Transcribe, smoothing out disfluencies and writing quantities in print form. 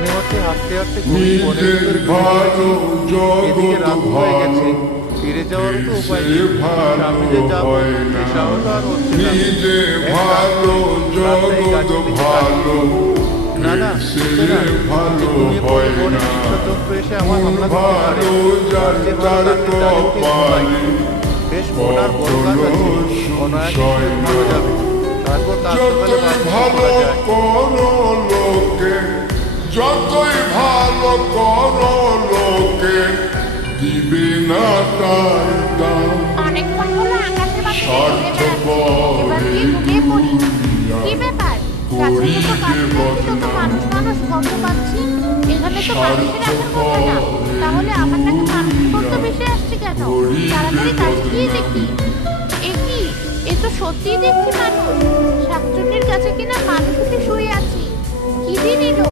মনে হচ্ছে হাঁটতে হাঁটতে খুবই বনের ভিতরে ঢুকে গেছি। এদিকে রাত হয়ে গেছে, ফিরে যাওয়ার তো উপায় নেই। সামনে যে যাবো সে সাহস আর হচ্ছে না। এক কাজ করি, রাস্তায় গাড়ি থেকে পালিয়ে যাই। না না, হচ্ছে না। ঘুমিয়ে পড়লে বনের জীবজন্তু এসে আমার হামলা করতে পারে। তার চেয়ে ভালো তাকে ডাইরেক্টলি ঘুমাই। বেশ মন আর বড় গাছ আছে, অনায়াসে ঘুমানো যাবে। তারপর তার সকালে ভালো করো লোকে, যতই ভালো করো লোকে, দিবে না তার দাম। অনেকক্ষণ হলো আকাশের বাতাসে ঘুরে বেড়াচ্ছি, এবার গিয়ে ঘুমিয়ে পড়ি। কি ব্যাপার, গাছের মতো কাছাকাছি তো মানুষ মানুষ গন্ধ পাচ্ছি। এখানে তো মানুষের আসার কথা না, তাহলে আমার নাকি মানুষের গন্ধ ভেসে আসছে কেন? তাড়াতাড়ি কাছে গিয়ে দেখি। এ কি, এ তো সত্যিই দেখছি মানুষ। শাকচুন্নির কাছে কিনা মানুষ উঠে শুয়ে আছি। কি দিন এলো!